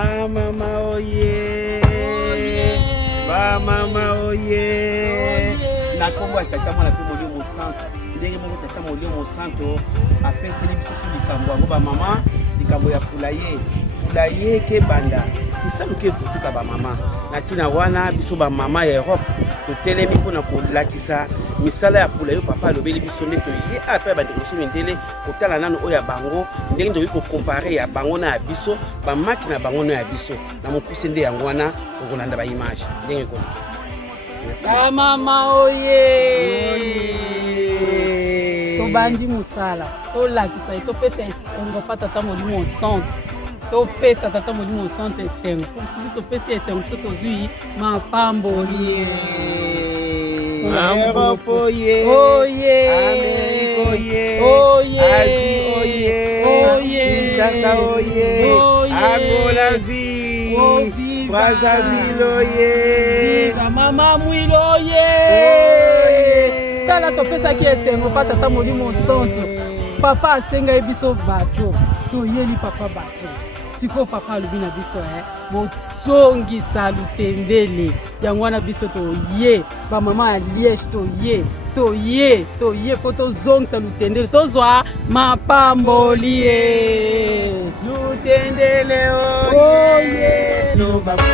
Ba mama oye. Ba mama oye. Na kombo ataka mwana pe molio mo centre. Ndenge moko tata molio mo centre apesi biso su likambo ngo ba mama likambo ya poulailler. Poulailler ke banda. Misalu ke futuka ba mama. Na tina wana biso ba mama ya Europe. Totelemi mpona kolakisa misala ya poulailler papa alobeli biso nde toye après ba décoration ndele kotala nano oya bango ndenge ndoki ko comparer ya bango na ya biso ba maki na bango na ya biso na mokuse nde yango wana okolanda ba image ndenge ko ba mama oye to bandi musala to lakisa to pesa ngo pata ta molimo centre to pesa tata molimo centre 5 pour celui to pesa 5 so to zui mapamboli Europe oye, Amerique oye, Asie oye, Kinshasa oye, Angola vie, Brazzaville oye, Mama Mwilo oye. Tala topesa ki esengo pa tata molimo centre. Papa asenga ebiso bato. Toyeli papa bato. Siko papa alobi na biso bozongisa lutendele yango wana biso toye ba mama ya Liège toye po tozongisa lutendele tozwa mapamboli lutendele oye no baba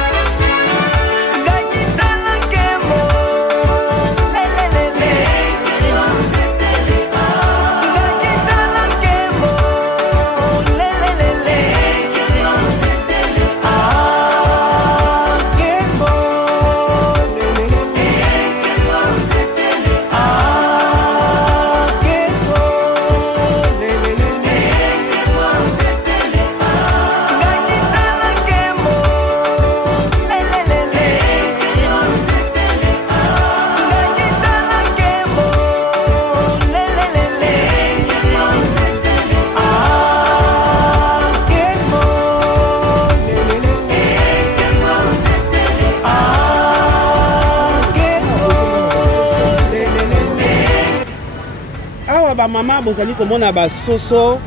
ba mama bozali komona basoso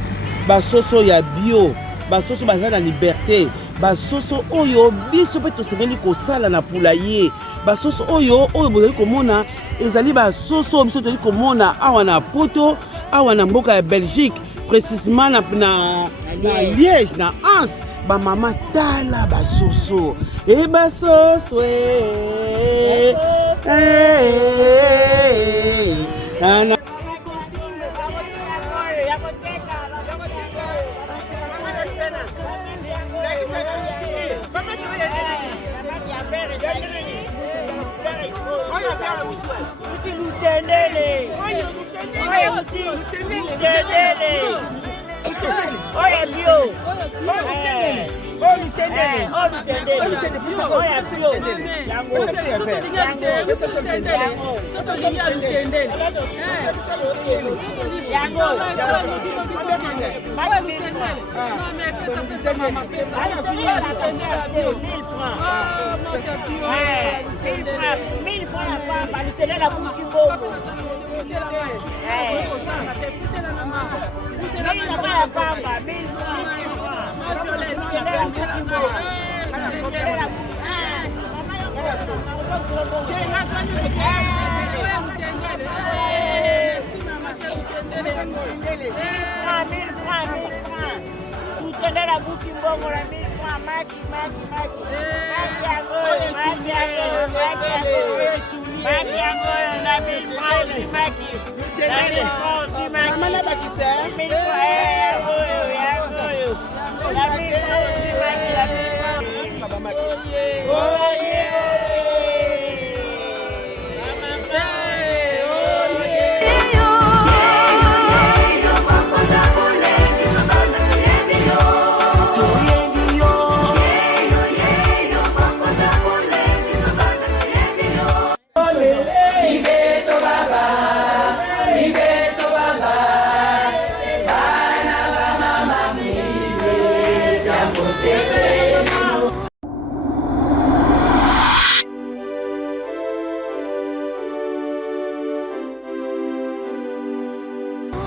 ya bio basoso baza na liberté basoso oyo biso pe tosengeli kosala na poulailler basoso oyo bozali komona ezali basoso biso tozali komona awa na poto awa na mboka ya Belgique précisément na Liège na Ans ba mama tala basoso basoso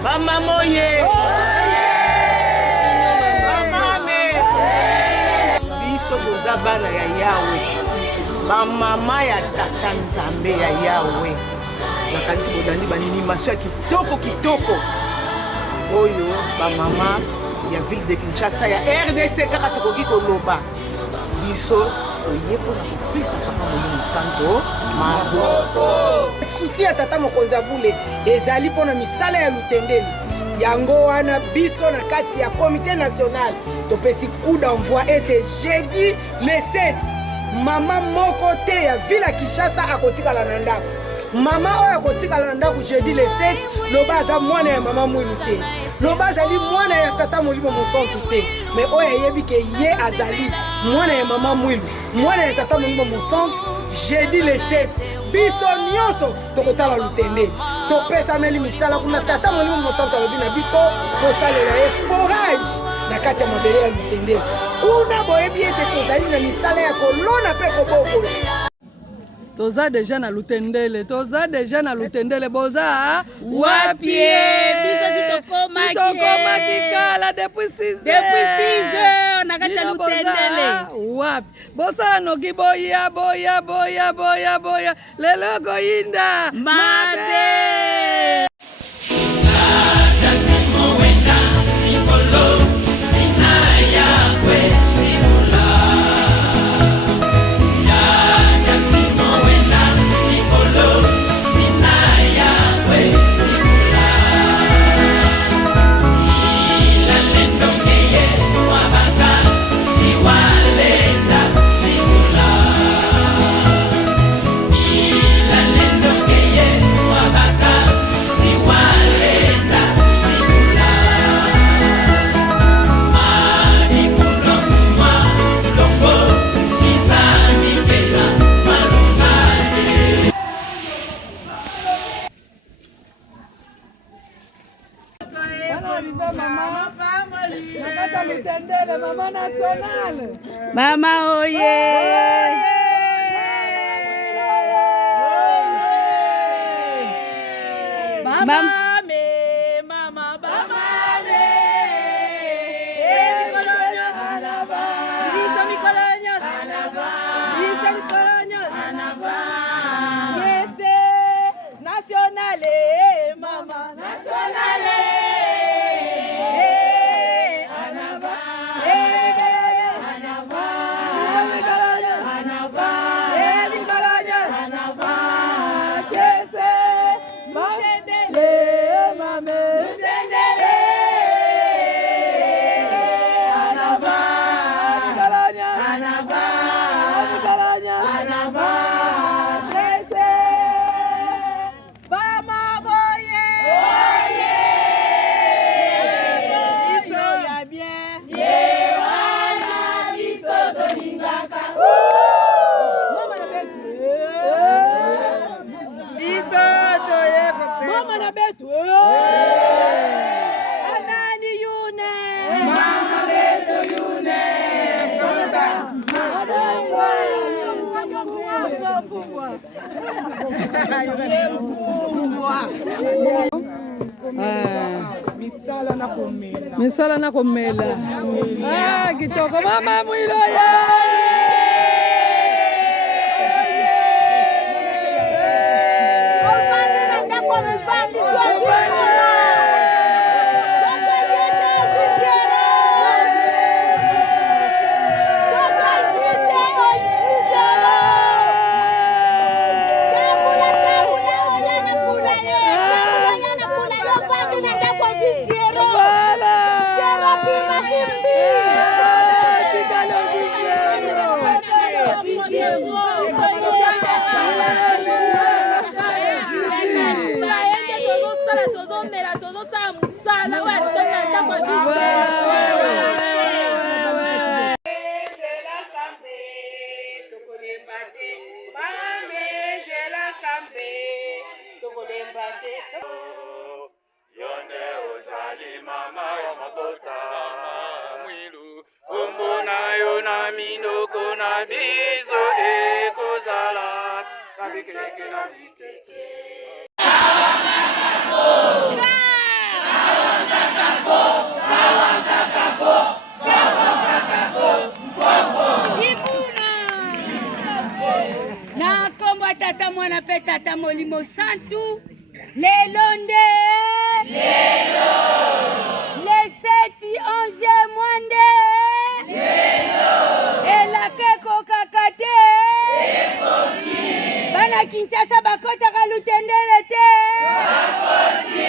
Mama moye. Mama me. toza bana ya Yawe bamama ya tata Nzambe ya Yawe nakanisi bodandi banimation ya kitoko oyo bamama ya ville de Kinshasa ya RDC kaka tokoki koloba biso toye mpona kopesa papa Molimo Santo maboko. Susi ya tata mokonzi ya bule ezali mpona misala ya lutendeli yango wana biso na kati ya comité national topesi coup d'envoi ete jeudi le 7 mama moko te ya ville ya Kinshasa akotikala na ndako. Mama oyo akotikala na ndako jeudi le 7 loba aza mwana ya mama mwilu te, loba azali mwana ya tata Molimo Mosantu te, me oyo ayebi ke ye azali mwana ya mama mwilu, mwana ya tata Molimo Mosantu. Jeudi le 7 biso nyonso tokotala lutendeli topesameli misala kuna tata Molimo Mosantu alobi na biso tosalela ye forage na kati ya mabele ya lutendeli kuna boyebi ete tozali na misala ya kolona mpe kobokola. Toza deja na lutendele, boza wapie biso sitokomaki kala depuis 6 heures na kati ya lutendele wapi bosala noki boya lelo koyinda mabe. Mama nationale. Mama oye. Mama me, mama me. Nationale, mama nationale. Misala na komela. Kitoko mama mwilo ya. Ibu tata molimo santu lelo nde lelo le 7 11e mwande lelo elakeko kakate ekoki bana Kinshasa bakotaka lutendele te bakoti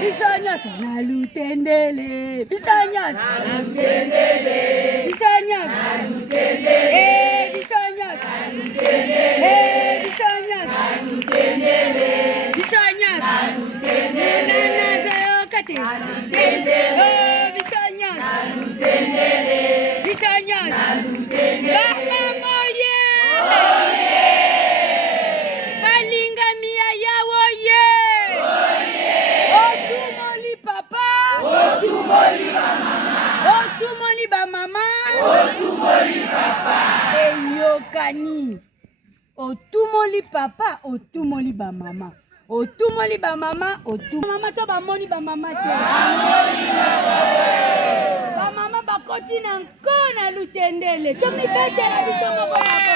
biso nyonso na lutendele biso nyonso na lutendele biso nyonso na lutendele biso nyonso na lutendele biso nyonso na lutendele biso nyonso na lutendele nazo kate na lutendele biso nyonso na lutendele biso nyonso na lutendele bamoye balingami ya yawo ye otumoli papa otumoli bamama otumoli bamama otumoli papa eyokani otumoli papa otumoli bamama otumoli bamama otumama to bamoni bamama te bamama bakoti na nko na lutendele to mibetela biso moko na moko.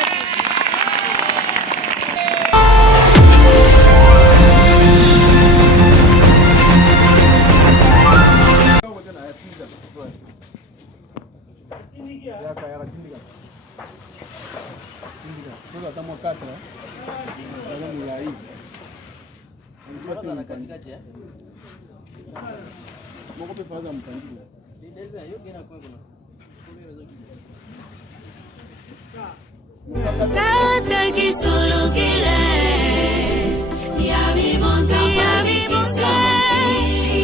Tata kisulukile ya mibonza ya mibonza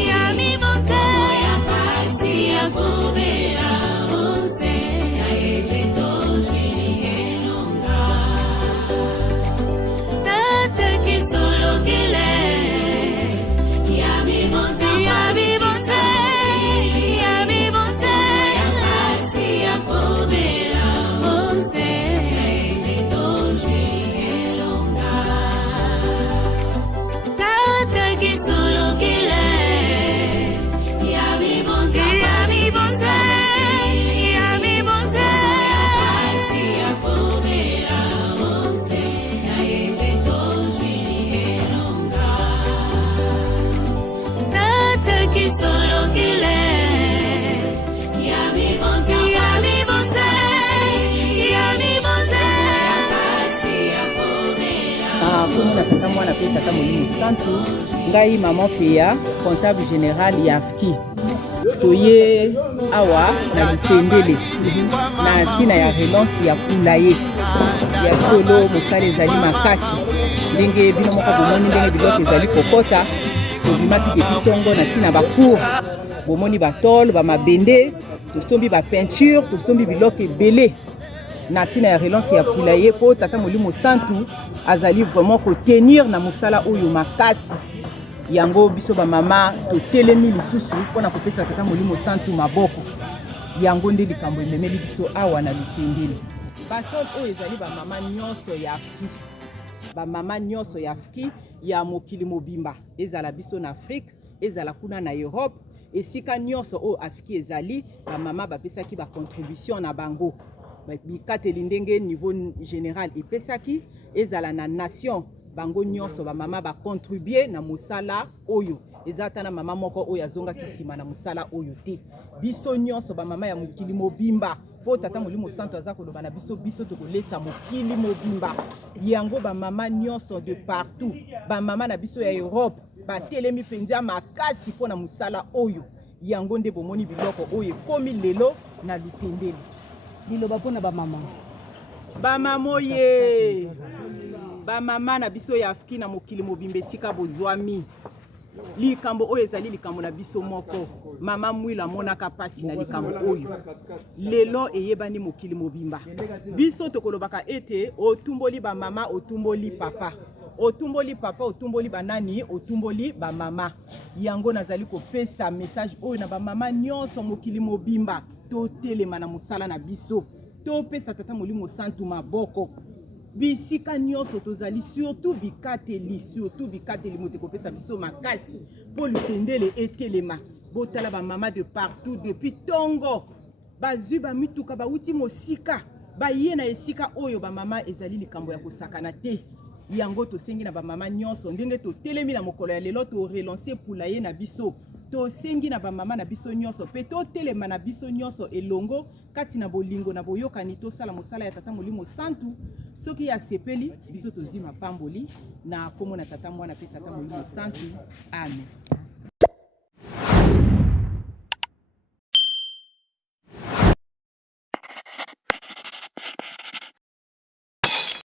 ya mibonza ya pasi ya kubera onse ya ejeto shirielonga tata kisulukile ya mibonza ya mibonza ya mibonza ya pasi ya kubera onse tata mwana pe tata molimo santu ngai maman Pea comptable général ya AFKI toye awa na lutendele na ntina ya relance ya Poulaye ya solo mosala ezali makasi ndenge bino moko bomoni ndenge biloko ezali kokota tobimaki depuis ntongo na ntina bacourse bomoni batole bamabende tosombi bapeinture tosombi biloko ebele na ntina ya relance ya Poulaye po tata molimo santu azali vraiment kotenir na mosala oyo makasi yango biso bamama totelemi lisusu mpona kopesa tata molimo santu maboko yango nde likambo ememeli biso awa na lutendele batole oyo ezali bamama nyonso ya AFKI bamama nyonso ya AFKI ya mokili mobimba ezala biso na Afrique ezala kuna na Europe esika nyonso oyo AFKI ezali bamama bapesaki bacontribution na bango bikateli ndenge niveau général epesaki ezala na nation bango nyonso bamama bacontribue na mosala oyo eza ata na mama moko oyo azongaki nsima na mosala oyo te biso nyonso bamama ya mokili mobimba po tata molimo santu aza koloba na biso tokolesa mokili mobimba yango bamama nyonso de partout bamama na biso ya Europe batelemi mpenza makasi mpo na mosala oyo yango nde bomoni biloko oyo ekomi lelo na lutendele liloba mpona bamama bamamoye bamama na biso ya AFKI na mokili mobimba esika bozwami likambo oyo ezali likambo na biso moko mama mwila monaka pasi na likambo oyo lelo eyebani mokili mobimba biso tokolobaka ete otumboli bamama otumboli papa otumboli papa otumboli banani otumboli bamama yango nazali kopesa message oyo na bamama nyonso mokili mobimba totelema na mosala na biso topesa tata molimo santu maboko bisika nyonso tozali surtout bikateli moto kopesa biso makasi po lutendele etelema botala bamama de partout depuis tongo bazwi bamituka bauti mosika baye na esika oyo bamama ezali likambo ya kosakana te yango tosengi na bamama nyonso ndenge totelemi na mokolo ya lelo torelance poulailler na biso tosengi na bamama na biso nyonso mpe totelema na biso nyonso elongo kati na bolingo na boyokani tosala mosala ya tata molimo santu soki ya sepeli biso tozwi mapamboli na kombo na tata mwana mpe tata molimo santu amen.